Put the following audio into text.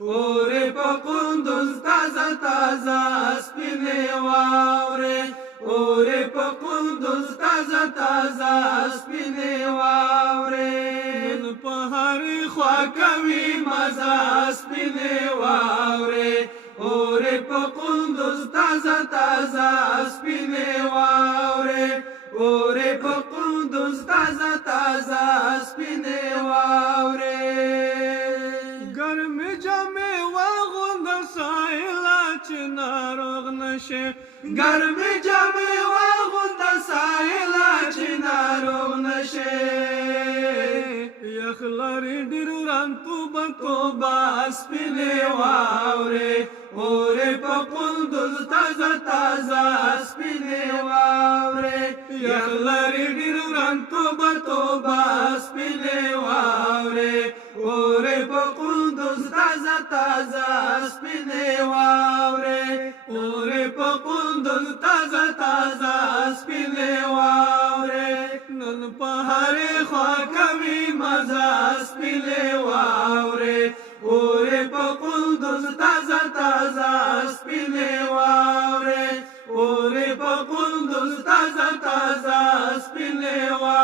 اورې په قندوز تازه تازه سپینې واورې اورې په قندوز تازه تازه سپینې واورې نن په هر خوا کوي مزه سپینې واورې اورې په قندوز تازه تازه سپینې واورې اورې په قندوز تازه تازه سپینې واورې ګرمې جامې واغونده سایله چې ناروغ نشې ګرمې جامې واغونده سایله چې ناروغ نشې یخ لري ډېر وران توبه توبه سپینې واورې اورې په قندوز تازه تازه سپینې واورې یخ لري ډېر وران توبه توبه سپینې واورې اورې په قندوز تازه تازه سپینې واورې اورې په قندوز تازه تازه سپینې واورې نن په هرې خوا کوي مزه سپینې واورې اورې په قندوز تازه تازه سپینې واورې اورې په قندوز تازه تازه سپینې واورې